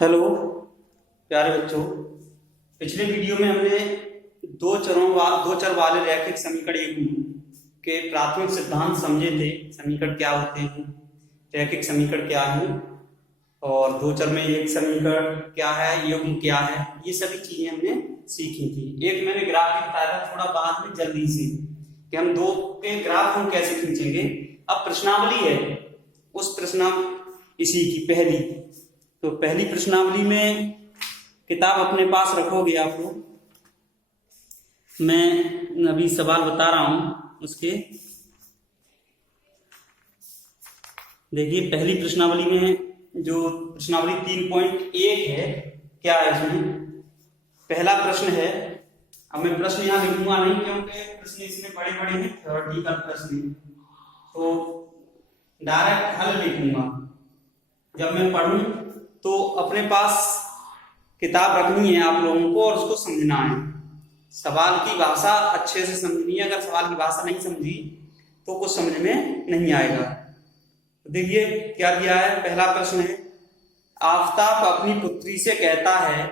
Hello प्यारे बच्चों, पिछले वीडियो में हमने दो चर वाले रैखिक समीकरण युग्म के प्राथमिक सिद्धांत समझे थे। समीकरण क्या होते हैं, रैखिक समीकरण क्या है और दो चर में एक समीकरण क्या है, युग्म क्या है, ये सभी चीजें हमने सीखी थी। एक मैंने ग्राफ भी बताया था थोड़ा बाद में जल्दी से कि हम दो के ग्राफ हम कैसे खींचेंगे। अब प्रश्नावली है, उस प्रश्नावली इसी की पहली, तो पहली प्रश्नावली में किताब अपने पास रखोगे आप लोग। मैं अभी सवाल बता रहा हूं उसके। देखिए पहली प्रश्नावली में जो प्रश्नावली 3.1 है, क्या है इसमें पहला प्रश्न है। अब मैं प्रश्न यहां लिखूंगा नहीं क्योंकि प्रश्न इसमें बड़े बड़े हैं, थ्योरेटिकल प्रश्न, तो डायरेक्ट हल लिखूंगा। जब मैं पढ़ूं तो अपने पास किताब रखनी है आप लोगों को और उसको समझना है। सवाल की भाषा अच्छे से समझनी है, अगर सवाल की भाषा नहीं समझी तो कुछ समझ में नहीं आएगा। तो देखिए क्या दिया है, पहला प्रश्न है, आफताब अपनी पुत्री से कहता है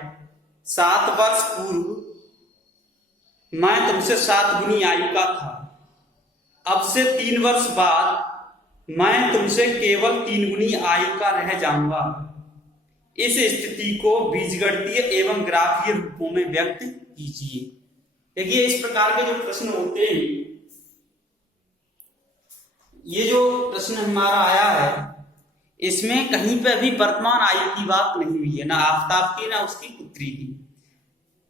7 वर्ष पूर्व मैं तुमसे 7 गुनी आयु का था, अब से 3 वर्ष बाद मैं तुमसे केवल 3 गुनी आयु का रह जाऊंगा। इस स्थिति को बीजगणितीय एवं ग्राफीय रूपों में व्यक्त कीजिए। देखिए इस प्रकार के जो प्रश्न होते हैं, ये जो प्रश्न हमारा आया है इसमें कहीं पे भी वर्तमान आयु की बात नहीं हुई है, ना आफताब की ना उसकी पुत्री की।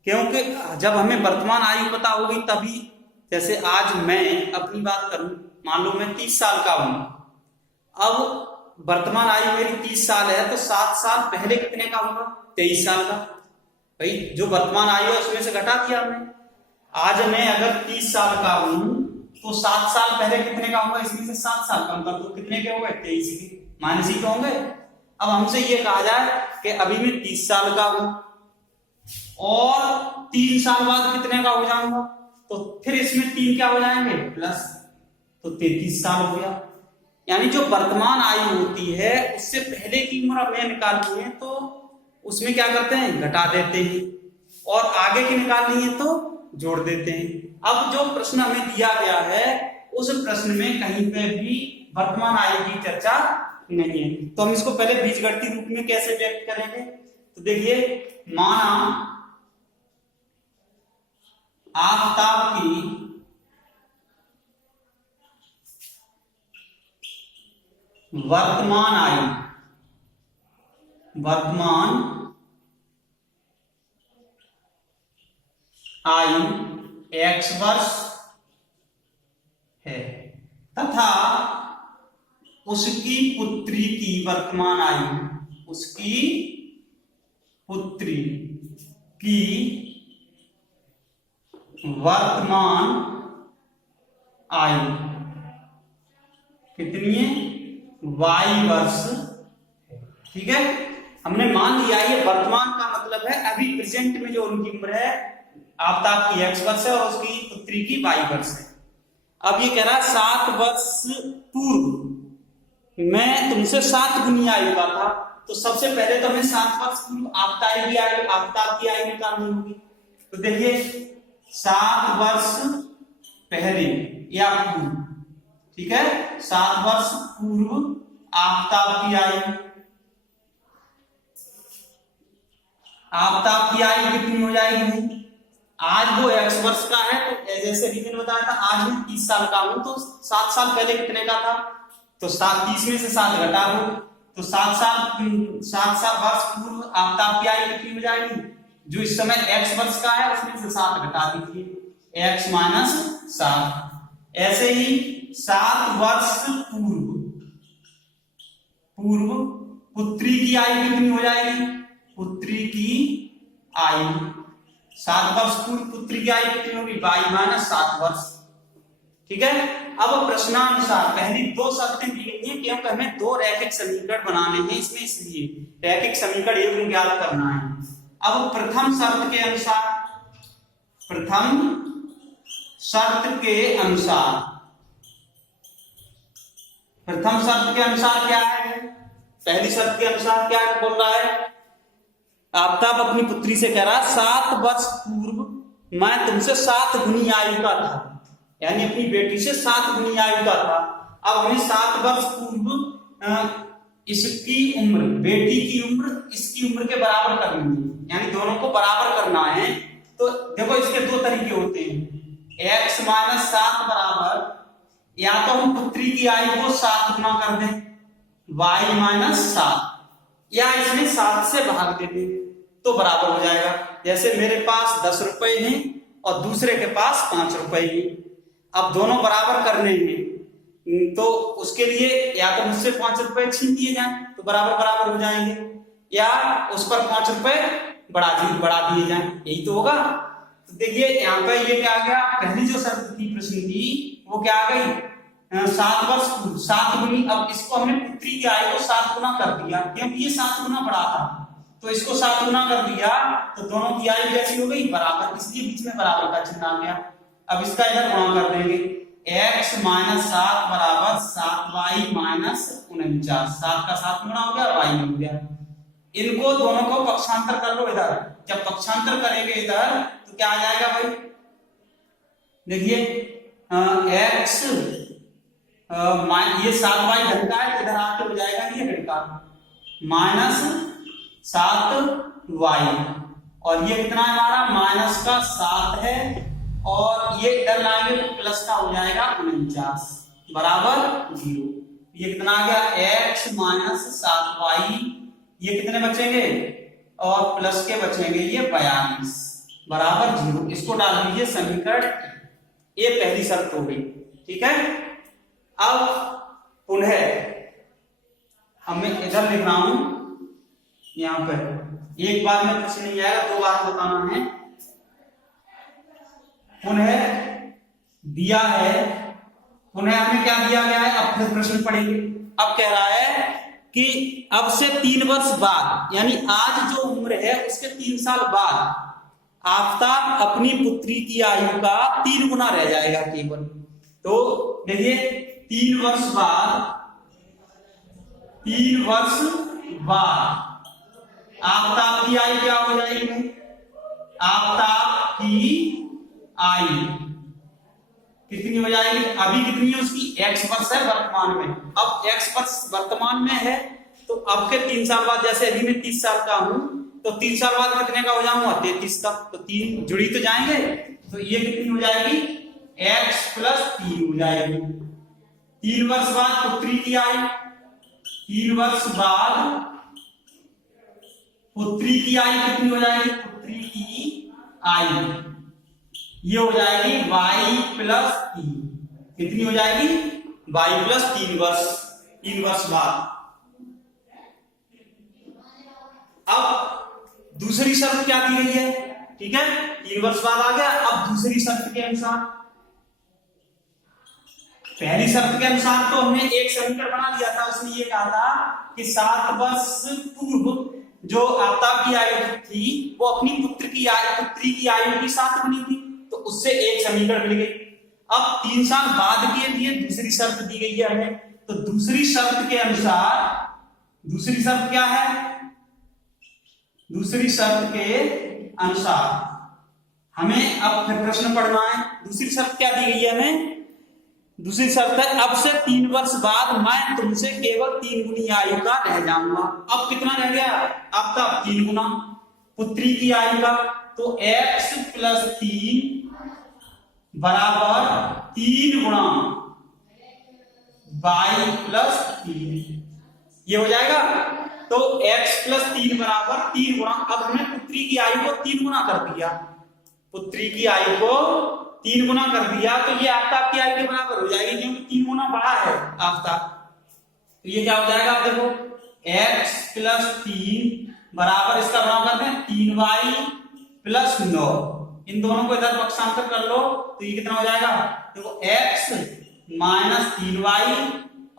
क्योंकि जब हमें वर्तमान आयु पता होगी तभी, जैसे आज मैं अपनी बात करूं, मान लो मैं 30 साल का हूं, अब वर्तमान आयु मेरी 30 साल है, तो 7 साल पहले कितने का होगा, 23 साल का। भाई जो वर्तमान आयु है उसमें से घटा दिया हमने। आज मैं अगर 30 साल का हूं तो 7 साल पहले कितने का होगा, इसमें से 7 साल कम कर दो, कितने के हो गए, 23 के, माइनस ही तो होंगे। अब हमसे ये कहा जाए कि अभी मैं 30 साल का हूं और 3 साल बाद कितने का हो जाऊंगा, तो फिर इसमें 3 क्या हो जाएंगे प्लस, तो 33 साल हो गया। यानी जो वर्तमान आयु होती है उससे पहले की उम्र हमें निकालनी है तो उसमें क्या करते हैं, घटा देते हैं, और आगे की निकालनी है तो जोड़ देते हैं। अब जो प्रश्न हमें दिया गया है उस प्रश्न में कहीं पे भी वर्तमान आयु की चर्चा नहीं है, तो हम इसको पहले बीजगणितीय रूप में कैसे व्यक्त करेंगे। तो देखिए, माना आफताब की वर्तमान आयु x वर्ष है तथा उसकी पुत्री की वर्तमान आयु, उसकी पुत्री की वर्तमान आयु कितनी है, y वर्ष। ठीक है, हमने मान लिया ये वर्तमान का मतलब है अभी प्रेजेंट में जो उनकी उम्र है, आफताब की x वर्ष है और उसकी पुत्री की y वर्ष है। अब ये कह रहा है 7 वर्ष पूर्व मैं तुमसे 7 गुनी आयु का था, तो सबसे पहले तो हमें 7 वर्ष पूर्व आफताब की आयु निकालनी होगी। तो देखिए 7 वर्ष पहले या पूर्व, ठीक है, 7 वर्ष पूर्व आफताब की आयु कितनी हो जाएगी। आज वो x वर्ष का है, तो जैसे रीजन बताया था, आज मैं 30 साल का हूं, तो 7 साल पहले कितने का था, तो 30 में से 7 घटा दो, तो 7 साल वर्ष पूर्व आफताब की आयु कितनी हो जाएगी, जो इस समय x वर्ष का है उसमें से 7 घटा दीजिए, x - 7। ऐसे ही 7 वर्ष पूर्व पुत्री की आयु कितनी हो जाएगी, पुत्री की आयु 7 वर्ष पूर्व पुत्री की आयु कितनी होगी, y - 7 वर्ष। ठीक है, अब प्रश्नानुसार पहली 2 शर्तें दी गई हैं क्योंकि हमें 2 रैखिक समीकरण बनाने हैं इसमें, इसलिए रैखिक समीकरण युग्म ज्ञात करना है। अब प्रथम शर्त के अनुसार क्या है, पहली शर्त के अनुसार क्या बोल रहा है आफ्ताब अपनी पुत्री से कह रहा 7 वर्ष पूर्व मैं तुमसे 7 गुनी आयु का था, यानी अपनी बेटी से 7 गुनी आयु का था। अब हमें 7 वर्ष पूर्व इसकी उम्र, बेटी की उम्र इसकी उम्र के बराबर करनी है, यानी दोनों को बराबर करना है। तो देखो इसके दो तरीके होते हैं, x माइनस 7 बराबर, या तो हम पुत्री की आयु को 7 गुना कर दें y माइनस 7, या इसमें 7 से भाग दे दें तो बराबर हो जाएगा। जैसे मेरे पास 10 रुपए हैं और दूसरे के पास 5 रुपए हैं, अब दोनों बराबर करने हैं तो उसके लिए या तो मुझसे 5 रुपए छीन दिए जाएं तो बराबर बराबर हो जाएंगे, या उस पर 5 रुपए बढ़ा दिए जाएं, यही तो होगा। तो देखिए यहाँ पे ये क्या आ गया, पहली जो शर्त थी प्रश्न की वो क्या आ गई, 7 वर्ष पूर्व 7 गुनी। अब इसको हमने पुत्री की आयु को 7 गुना कर दिया, क्योंकि ये 7 गुना बड़ा था तो इसको 7 गुना कर दिया, तो दोनों की आयु कैसी हो गई, बराबर, इसलिए बीच में बराबर का चिन्ह आ गया। अब इसका इधर गुणा कर देंगे, x माइनस 7 बराबर 7y माइनस 49, 7 का 7 गुना हो गया, y में हो गया। इनको दोनों को पक्षांतर कर लो इधर, जब पक्षांतर करेंगे इधर तो क्या आ जाएगा भाई, देखिए x ये 7y घन का है, इधर आके हो जाएगा ये घन का, माइनस 7y, और ये कितना है हमारा, माइनस का 7 है, और ये इधर लाएंगे तो प्लस का हो जाएगा 49 बराबर 0। ये कितना आ गया, x माइनस 7y, ये कितने बचेंगे, और प्लस के बचेंगे ये 42 बराबर 0। इसको डाल दीजिए समीकरण, ये पहली शर्त हो गई, ठीक है। अब पुनः हमें इधर लिख रहा हूं, यहां पर एक बार में प्रश्न नहीं आएगा, 2 बार बताना है। पुनः दिया है, पुनः हमें क्या दिया गया है, अब फिर प्रश्न पढ़ेंगे। अब कह रहा है कि अब से 3 वर्ष बाद, यानी आज जो उम्र है उसके 3 साल बाद आफ्ताब अपनी पुत्री की आयु का 3 गुना रह जाएगा केवल। तो देखिए 3 वर्ष बाद आफ्ताब की आयु क्या हो जाएगी, आफ्ताब की आयु कितनी हो जाएगी, अभी कितनी है उसकी, x वर्ष है वर्तमान में। अब x वर्ष वर्तमान में है तो अब के 3 साल बाद, जैसे अभी मैं 30 साल का हूं तो 3 साल बाद कितने का हो जाऊंगा, 33 का, तो 3 जुड़ी तो जाएंगे, तो ये कितनी हो जाएगी, x प्लस 3 हो जाएगी। 3 वर्ष बाद पुत्री की आयु, 3 वर्ष बाद पुत्री की आयु कितनी हो जाएगी, पुत्री की आयु ये हो जाएगी y प्लस 3, कितनी हो जाएगी, y प्लस 3 वर्ष बाद। अब दूसरी शर्त क्या दी गई है, ठीक है, 3 वर्ष बाद आ गया। अब दूसरी शर्त के अनुसार, पहली शर्त के अनुसार तो हमने एक समीकरण बना लिया था, उसने ये कहा था कि 7 वर्ष पूर्व जो आफ्ताब की आयु थी वो अपनी पुत्री की आयु की 7 गुनी थी, तो उससे एक समीकरण मिल गई। अब 3 साल बाद के लिए दूसरी शर्त दी गई है हमें, तो दूसरी शर्त के अनुसार, दूसरी शर्त क्या है, दूसरी शर्त के अनुसार हमें अब फिर प्रश्न पढ़ना है। दूसरी शर्त क्या दी गई है हमें, दूसरी शर्त है अब से 3 वर्ष बाद मैं तुमसे केवल 3 गुनी आयु का रह जाऊंगा। अब कितना रह गया, अब तक 3 गुना पुत्री की आयु का, तो x प्लस 3 बराबर 3 गुना y प्लस 3, ये हो जाएगा। तो x प्लस 3 बराबर 3 गुना, अब हमने पुत्री की आयु को 3 गुना कर दिया, पुत्री की आयु को 3 गुना कर दिया, तो ये आफ्ताब की आयु के बराबर हो जाएगी, क्योंकि 3 गुना बड़ा है आफ्ताब। तो ये क्या हो जाएगा, आप देखो x प्लस 3 बराबर, इसका बराबर करते हैं 3y प्लस 9, इन दोनों को इधर पक्षांतर कर लो तो ये कितना हो जाएगा, देखो x माइनस 3y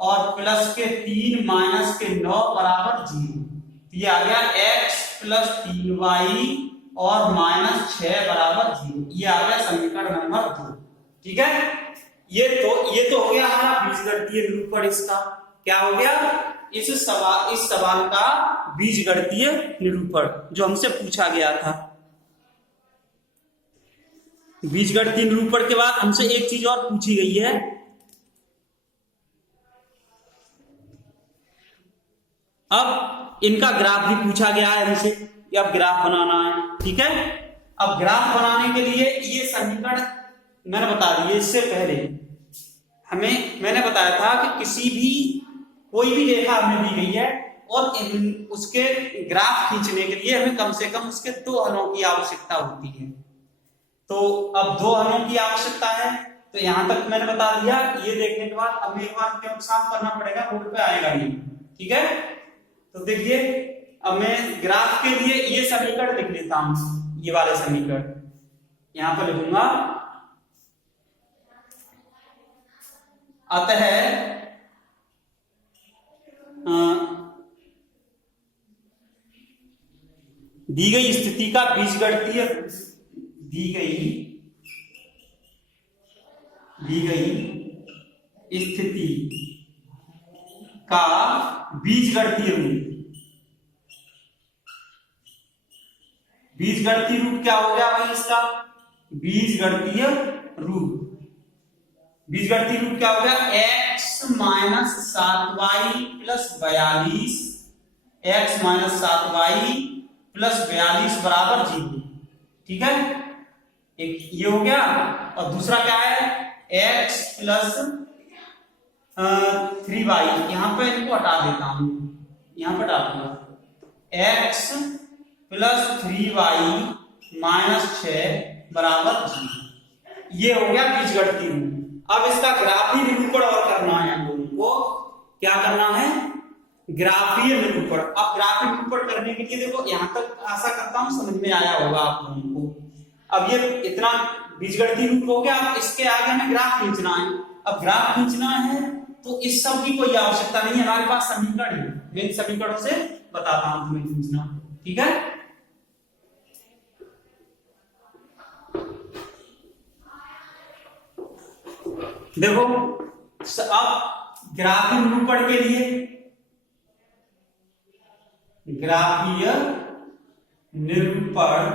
और प्लस के 3 माइनस के 9 बराबर 0। ये आ गया x प्लस 3y और माइनस 6 बराबर 0, ये आ गया समीकरण नंबर 2, ठीक है। ये तो हो गया हमारा बीजगणितीय निरूपण, इसका क्या हो गया, इस सवाल का बीजगणितीय निरूपण जो हमसे पूछा गया था। बीजगणितीय निरूपण के बाद हमसे एक चीज और पूछी गई है, अब इनका ग्राफ भी पूछा गया है हमसे कि अब ग्राफ बनाना है। ठीक है, अब ग्राफ बनाने के लिए ये समीकरण मैंने बता दिए। इससे पहले मैंने बताया था कि किसी भी कोई भी रेखा हमें दी गई है और उसके ग्राफ खींचने के लिए हमें कम से कम उसके 2 हलों की आवश्यकता होती है। तो अब 2 हलों की आवश्यकता है, तो यहां तक मैंने बता दिया। ये देखने के बाद अब एक बार क्यों साफ करना पड़ेगा, बोर्ड पे आएगा ये। ठीक है, तो देखिए अब मैं ग्राफ के लिए ये समीकरण लिख लेता हूं, ये वाले समीकरण यहां पर लिखूंगा। अतः दी गई स्थिति का बीजगणितीय दी गई स्थिति का बीजगणितीय रूप, बीजगणितीय रूप क्या हो गया भाई इसका? बीजगणितीय रूप क्या हो गया? x minus 7y plus 42, x minus 7y plus 42 बराबर 0। ठीक है, एक ये हो गया। और दूसरा क्या है? x प्लस 3y, यहां पे इनको हटा देता हूं, यहां पर डालूंगा x प्लस 3y माइनस 6 बराबर 0। ये हो गया बीजगणितीय रूप। अब इसका ग्राफीय निरूपण और करना है हम लोगों को। क्या करना है? ग्राफीय निरूपण। अब ग्राफीय निरूपण करने के लिए देखो, यहां तक आशा करता हूं समझ में आया होगा आप लोगों को। अब ये इतना बीजगणितीय रूप हो गया, अब इसके आगे हमें ग्राफ खींचना है। अब ग्राफ खींचना है तो इस सब की कोई आवश्यकता नहीं है, हमारे पास समीकरण है। मैं इन समीकरणों से बताता हूं तुम्हें खींचना। ठीक है, देखो अब ग्राफीय निरूपण के लिए, ग्राफीय निरूपण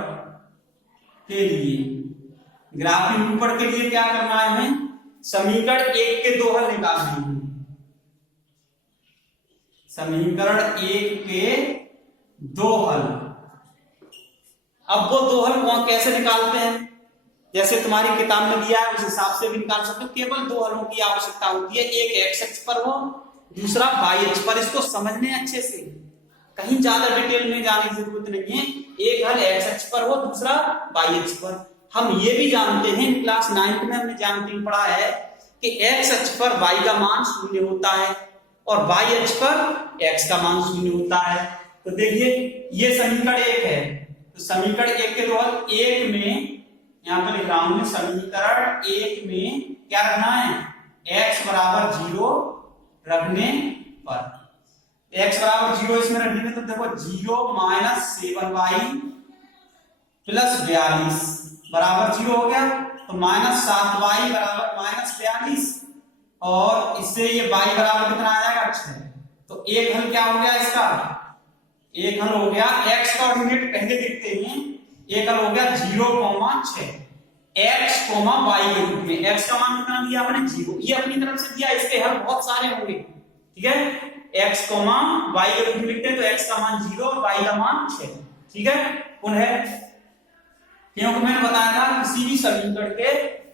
के लिए क्या करना है हमें? समीकरण 1 के 2 हल निकालने हैं। समीकरण 1 के 2 हल। अब वो 2 हल कौन कैसे निकालते हैं? जैसे तुम्हारी किताब में दिया है उस हिसाब से भी निकाल सकते हो। केवल 2 हलों की आवश्यकता होती है, एक x अक्ष पर हो, दूसरा y अक्ष पर। इसको समझने अच्छे से, कहीं ज्यादा डिटेल में जाने की जरूरत नहीं है। एक हल x अक्ष पर हो, दूसरा y अक्ष पर। हम ये भी जानते हैं, क्लास 9th में हमने ज्यामिति पढ़ा है कि x अक्ष पर y का मान 0 होता है और y अक्ष पर x का मान 0 होता है। तो देखिए ये समीकरण 1 है, तो समीकरण 1 के 2 हल। 1 में यहां पर लिख रहा हूं, समीकरण 1 में क्या रखना है? x बराबर 0 रखने पर, x बराबर 0 इसमें रखेंगे तो देखो 0 माइनस 7y प्लस 42 बराबर 0 हो गया। तो माइनस 7y बराबर माइनस 42 और इससे ये y बराबर कितना आ जाएगा? 6। तो एक हल क्या हो गया इसका? एक हल हो गया, x का ऑर्डिनेट पहले देखते हैं। एक हल हो गया 0,6 x, y के रूप में। x का मान कितना दिया आपने? 0। ये अपनी तरफ से दिया, इसके हल बहुत सारे होंगे। ठीक है, x, y के रूप में लिखते हैं तो x का मान 0 और y का मान 6। ठीक है, पुनः क्योंकि मैंने बताया था किसी भी समीकरण के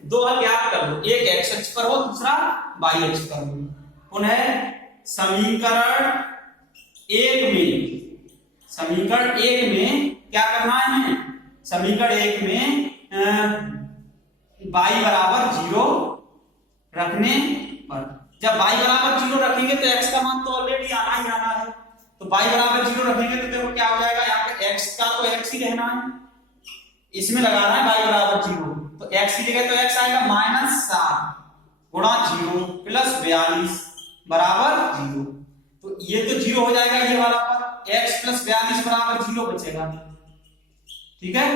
2 हल ज्ञात कर लो, एक x अक्ष पर हो, दूसरा y अक्ष पर हो। पुनः समीकरण 1 में क्या करना है हमें? समीकरण 1 में y बराबर 0 रखने पर, जब y बराबर 0 रखेंगे तो x का मान तो ऑलरेडी आना ही आना है। तो y बराबर 0 रखेंगे तो देखो क्या हो जाएगा, यहाँ पे x का तो x ही रहना है, इसमें लगाना है y बराबर 0। तो x की जगह तो x आएगा माइनस 7 गुणा 0 प्लस 42 बराबर 0। तो ये तो 0 हो जाएगा ये वाला पर, x प्लस 42 बराबर 0 बचेगा। ठीक है,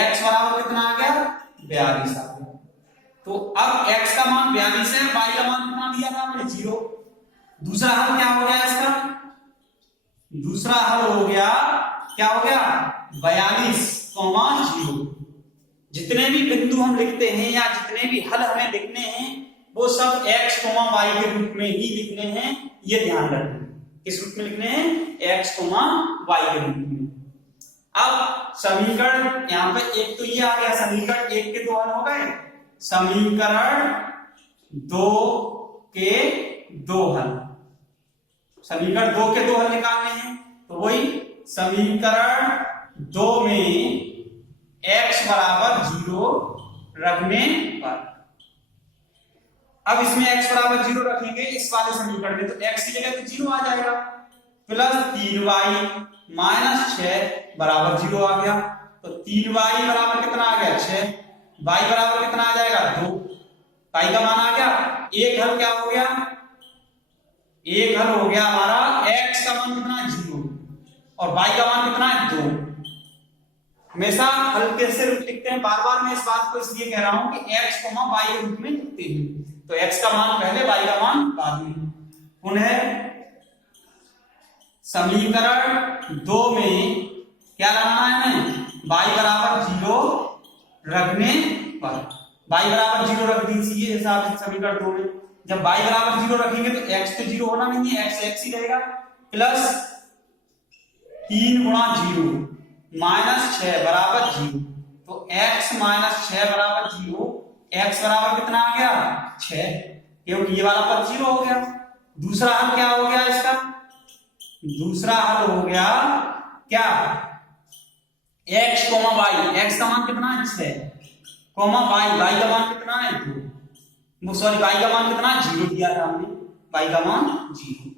x बराबर कितना आ गया? 42 आ गया। तो अब x का मान 42 है, y का मान कितना दिया था हमने? 0। दूसरा हल क्या हो गया इसका? दूसरा हल हो गया, क्या हो गया, 42,0। जितने भी बिंदु हम लिखते हैं या जितने भी हल हमें लिखने हैं वो सब x, y के रूप में ही लिखने हैं, ये ध्यान रखें। किस रूप में लिखने हैं, x, y के रूप में। अब समीकरण यहाँ पे एक तो ये आ गया, समीकरण 1 के 2 हल हो गए, समीकरण 2 के 2 हल, समीकरण 2 के 2 हल निकालने हैं। तो वही समीकरण 2 में x बराबर 0 रखने पर, अब इसमें x बराबर 0 रखेंगे इस वाले समीकरण में, तो x की जगह तो 0 आ जाएगा, प्लस 3y माइनस 6 बराबर 0 आ गया। तो 3y बराबर कितना आ गया, 6, y बराबर कितना आ जाएगा, 2, y का मान आ गया। एक हल क्या हो गया, एक हल हो गया हमारा, x का मान कितना है, 0, और y का मान कितना है, 2। हमेशा हल कैसे लिखते हैं, बार बार मैं इस बात को इसलिए कह रहा हूं कि x, y के रूप में लिखते हैं, तो x का मान पहले, y का मान बाद में। पुनः समीकरण 2 में क्या लगाना है हमें, y बराबर 0 रखने पर, y बराबर 0 रख दीजिए हिसाब से समीकरण 2 में। जब y बराबर 0 रखेंगे तो x तो 0 होना नहीं है, x ही रहेगा, प्लस 3 गुणा 0 माइनस 6 बराबर 0। तो x माइनस 6 बराबर 0, x बराबर कितना आ गया, 6, क्योंकि ये वाला पद 0 हो गया। दूसरा हल क्या हो गया इसका, दूसरा हल हो गया क्या, x, y, x का मान कितना है, 6, y का मान कितना है, 2, सॉरी y का मान कितना है, 0 दिया था हमने, y का मान 0।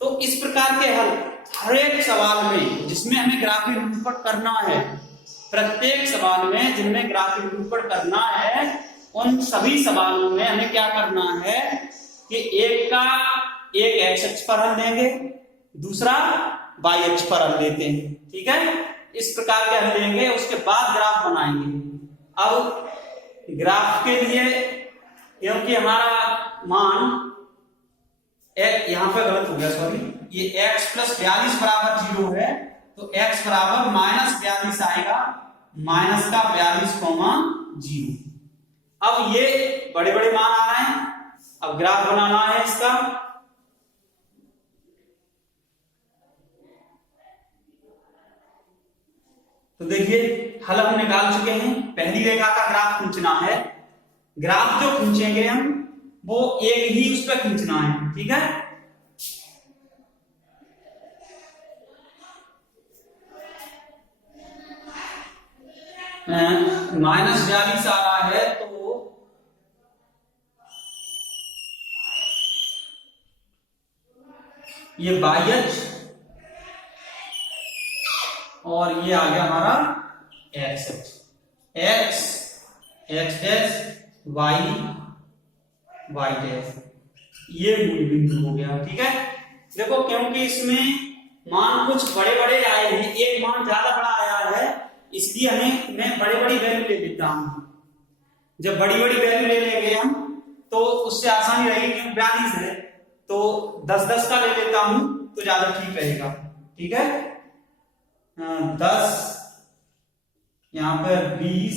तो इस प्रकार के हल हर एक सवाल में जिसमें हमें ग्राफिक निरूपण करना है, प्रत्येक सवाल में जिनमें ग्राफिक निरूपण करना है, उन सभी सवालों में हमें क्या करना है कि एक x अक्ष पर हल लेंगे, दूसरा y अक्ष पर हल लेते हैं, ठीक है, इस प्रकार के हल लेंगे, उसके बाद ग्राफ बनाएंगे। अब ग्राफ के लिए, क्योंकि हमारा मान यहां पर गलत हो गया, सॉरी, ये x प्लस 42 बराबर 0 है, तो x बराबर माइनस 42 आएगा, माइनस का 42,0। अब ये बड़े बड़े मान आ रहे हैं, अब ग्राफ बनाना है इसका। तो देखिए हल हम निकाल चुके हैं, पहली रेखा का ग्राफ खींचना है, ग्राफ जो खींचेंगे हम वो एक ही उस पर खींचना है, ठीक है। माइनस 42 आ रहा है, तो ये y अक्ष और ये आ गया हमारा x अक्ष, x डैश y डैश, ये मूल बिंदु हो गया, ठीक है। देखो क्योंकि इसमें मान कुछ बड़े बड़े आए हैं, एक मान ज्यादा बड़ा आया है, इसलिए मैं बड़ी बड़ी वैल्यू ले लेता हूं। जब बड़ी बड़ी वैल्यू ले लेंगे हम तो उससे आसानी रहेगी, क्योंकि 42 है तो 10-10 का ले लेता हूं तो ज्यादा ठीक रहेगा, ठीक है। 10, यहां पर 20,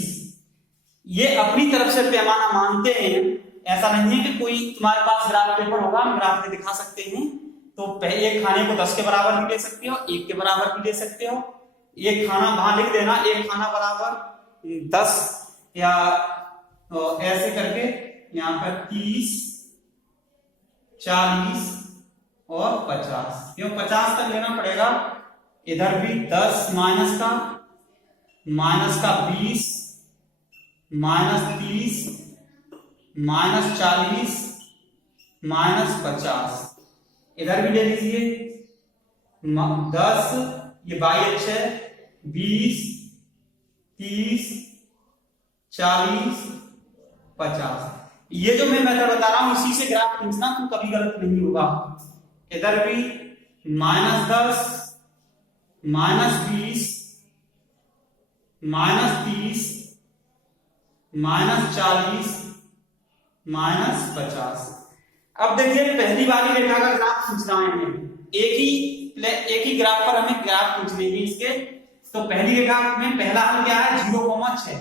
ये अपनी तरफ से पैमाना मानते हैं, ऐसा नहीं है कि कोई तुम्हारे पास ग्राफ पेपर होगा, हम ग्राफ में दिखा सकते हैं, तो एक खाने को 10 के बराबर भी ले सकते हो, 1 के बराबर भी ले सकते हो, एक खाना वहां लिख देना, एक खाना बराबर 10, या ऐसे करके यहाँ पर 30, 40 और 50, क्यों 50 तक लेना पड़ेगा, इधर भी 10 माइनस का 20, माइनस 30, माइनस 40, माइनस 50, इधर भी ले लीजिए 10, ये y अक्ष है, 20, 30, 40, 50, ये जो मैं मेथड बता रहा हूं इसी से ग्राफ खींचना, तो कभी गलत नहीं होगा। इधर भी -10, -20, -30, -40, -50। अब देखिए पहली वाली रेखा का ग्राफ खींचना है हमें, एक ही ग्राफ पर हमें ग्राफ खींच लेंगे इसके। तो पहली रेखा में पहला हल क्या है 0,6,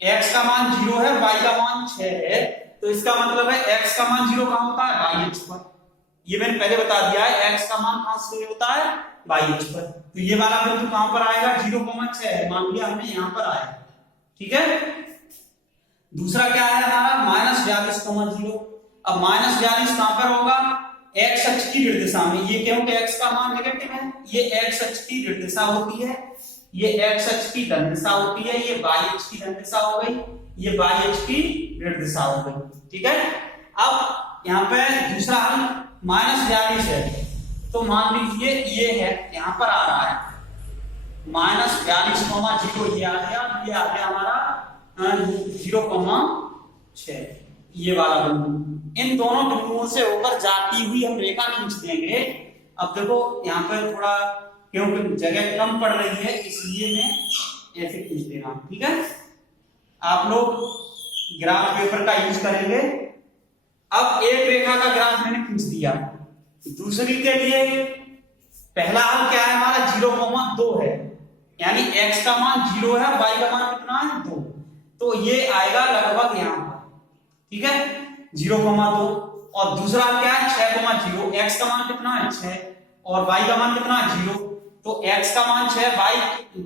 x का मान 0 है, y का मान 6 है, तो इसका मतलब है x का मान 0 कहां होता है y अक्ष पर। ये मैंने पहले बता दिया है x का मान कहां से होता है y अक्ष पर। तो ये वाला बिंदु कहां पर आएगा 0,6 है, मान लिया हमने यहां पर आया, ठीक है। दूसरा क्या है हमारा -42,0। अब -42 कहां पर होगा x अक्ष की ऋण दिशा में। ये क्योंकि x का मान नेगेटिव है, ये x अक्ष की ऋण दिशा होती है, ये x अक्ष की धन दिशा होती है, ये y अक्ष की धन दिशा हो गई, ये y अक्ष की ऋण दिशा हो गई, ठीक है। अब यहाँ पे दूसरा हल -42 है, तो मान लीजिए ये है यहां पर आ रहा है -42,0, ये आ गया हमारा 0,6, ये वाला बिंदु। इन दोनों बिंदुओं से होकर जाती हुई हम रेखा खींच देंगे। अब देखो यहाँ पर थोड़ा क्योंकि जगह कम पड़ रही है इसलिए मैं ऐसे खींच दे रहा हूं, ठीक है। आप लोग ग्राफ पेपर का यूज करेंगे। अब एक रेखा का ग्राफ मैंने खींच दिया, दूसरी के लिए पहला हल क्या है हमारा 0,2 है, यानी x का मान 0 है, y का मान कितना है 2, तो ये आएगा लगभग यहाँ पर, ठीक है 0,2। और दूसरा क्या है 6,0, x का मान कितना है 6 और y का मान कितना है 0, तो x का मान 6,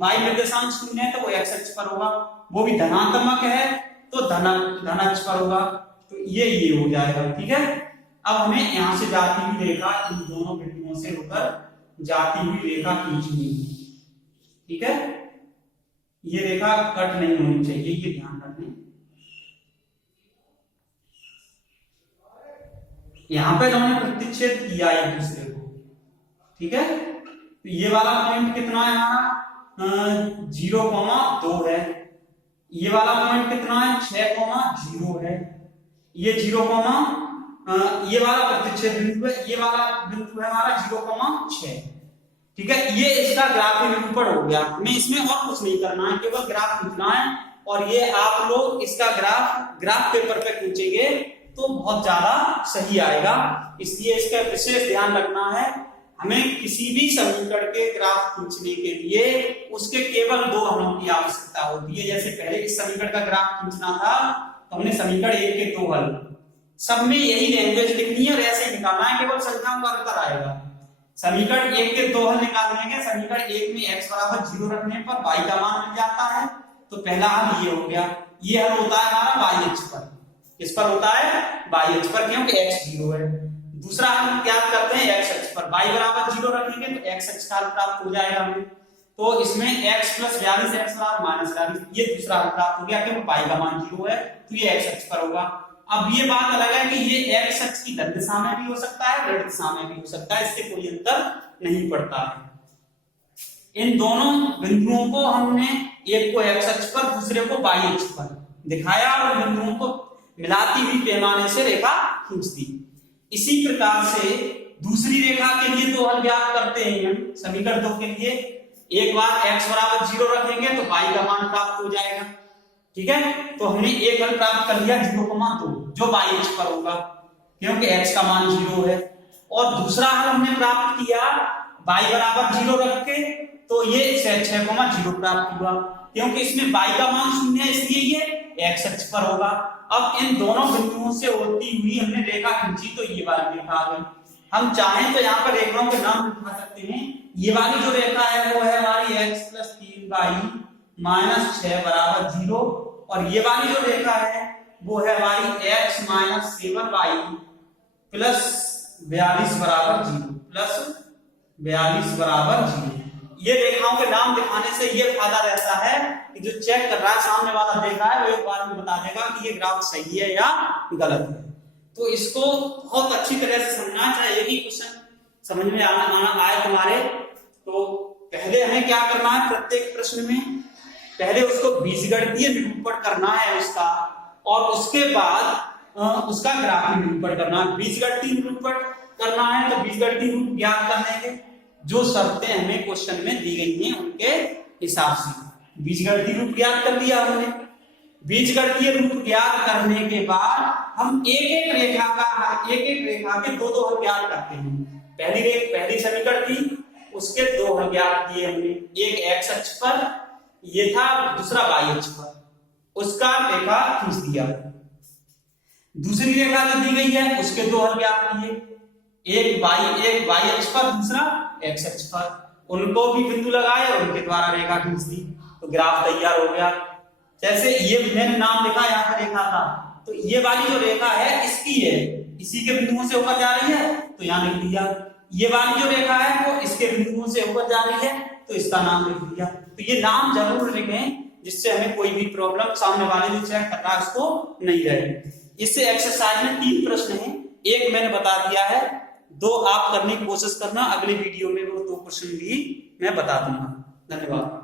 y निर्देशांक 0 है तो वो x अक्ष पर होगा, वो भी धनात्मक है तो धन अक्ष पर होगा, तो ये हो जाएगा, ठीक है। अब हमें यहां से जाती हुई रेखा इन दोनों बिंदुओं से होकर जाती हुई रेखा खींचनी है, ठीक है। ये रेखा कट नहीं होनी चाहिए, ये ध्यान रखना। यहां पे दोनों प्रतिच्छेद किया एक दूसरे को, ठीक है। तो ये वाला पॉइंट कितना है हमारा 0,2 है, ये वाला पॉइंट कितना है 6,0 है, ये ये वाला प्रतिच्छेद बिंदु है, ये वाला बिंदु है हमारा 0,6, ठीक है। ये इसका ग्राफीय निरूपण हो गया, हमें इसमें और कुछ नहीं करना है, केवल ग्राफ खींचना है। और ये आप लोग इसका ग्राफ पेपर पे खींचेंगे तो बहुत ज्यादा सही आएगा, इसलिए इसका विशेष ध्यान रखना है। हमें किसी भी समीकरण के ग्राफ खींचने के लिए उसके केवल 2 हलों की आवश्यकता होती है। जैसे पहले इस समीकरण का ग्राफ खींचना था तो हमने समीकरण 1 के 2 हल, सब में यही लैंग्वेज लिखनी है और ऐसे निकालना है, केवल संख्याओं का अंतर आएगा। समीकरण 1 के 2 हल निकालने के, समीकरण 1 में x बराबर 0 रखने पर y का मान मिल जाता है, तो पहला हल ये हो गया। ये हल होता है हमारा y अक्ष पर, किस पर होता है y अक्ष पर, क्योंकि x 0 है। दूसरा हम क्या करते हैं x अक्ष पर, y बराबर 0 रखेंगे तो x अक्ष का हल प्राप्त हो जाएगा हमें, तो इसमें x + 42 x बराबर -42, ये दूसरा हल प्राप्त हो गया क्योंकि y का मान 0 है, तो ये x अक्ष पर होगा। अब ये बात अलग है कि ये x अक्ष की धन दिशा में भी हो सकता है, ऋण दिशा में भी हो सकता है, इससे कोई अंतर नहीं पड़ता है। इन दोनों बिंदुओं को हमने एक को x अक्ष पर, दूसरे को y अक्ष पर दिखाया और बिंदुओं को मिलाती हुई पैमाने से रेखा खींच दी। इसी प्रकार से दूसरी रेखा के लिए 2 हल ज्ञात करते हैं हम। समीकरण 2 के लिए एक बार x बराबर 0 रखेंगे तो y का मान प्राप्त हो जाएगा, ठीक है। तो हमने एक हल प्राप्त कर लिया 0,2 जो y अक्ष पर होगा क्योंकि x का मान 0 है, और दूसरा हल हमने प्राप्त किया y बराबर 0 रख के, तो ये 6,0 प्राप्त हुआ क्योंकि इसमें y का मान 0 है, इसलिए ये x अक्ष पर होगा। अब इन दोनों बिंदुओं से होती हुई हमने रेखा खींची तो ये वाली रेखा आ गई। हम चाहें तो यहाँ पर रेखाओं के नाम लिखा सकते हैं। ये वाली जो रेखा है वो है हमारी x + 3y - 6 बराबर 0, और ये वाली जो रेखा है वो है हमारी x - 7y + 42 बराबर 0। ये रेखाओं के नाम दिखाने से ये फायदा रहता है कि जो चेक कर रहा है सामने वाला देख रहा है वो एक बार में बता देगा कि ये ग्राफ सही है या गलत है। तो इसको बहुत अच्छी तरह से समझना चाहिए कि क्वेश्चन समझ में आना आए तुम्हारे। तो पहले हमें क्या करना है, प्रत्येक प्रश्न में पहले उसको बीजगणितीय निरूपण करना है उसका, और उसके बाद उसका ग्राफीय निरूपण करना है। बीजगणितीय निरूपण करना है तो बीजगणितीय रूप ज्ञात करने के जो शर्तें हमें क्वेश्चन में दी गई हैं उनके हिसाब से बीजगणितीय रूप ज्ञात कर लिया हमने। बीजगणितीय रूप ज्ञात करने के बाद हम एक एक रेखा के 2-2 हल ज्ञात करते हैं। पहली समीकरण थी, उसके दो हल ज्ञात किए हमने, एक एक्स अक्ष पर ये था, दूसरा वाई अक्ष पर, उसका रेखा खींच दिया। दूसरी रेखा जो दी गई है उसके दो हल ज्ञात किए, एक वाई अक्ष पर, दूसरा एक्स अक्ष पर, उनको भी बिंदु लगाए और उनके द्वारा रेखा खींच दी, तो ग्राफ तैयार हो गया। जैसे ये मैंने नाम लिखा, यहाँ पर रेखा था, तो ये वाली जो रेखा है इसकी है, इसी के बिंदुओं से होकर जा रही है, तो यहाँ लिख दिया। ये वाली जो रेखा है वो इसके बिंदुओं से होकर जा रही है, तो इसका नाम लिख दिया। तो ये नाम जरूर लिखें, जिससे हमें कोई भी प्रॉब्लम सामने वाले जो चेक कर रहा है उसको नहीं रहे। इससे एक्सरसाइज में 3 प्रश्न हैं, एक मैंने बता दिया है, 2 आप करने की कोशिश करना, अगले वीडियो में वो 2 प्रश्न भी मैं बता दूंगा। धन्यवाद।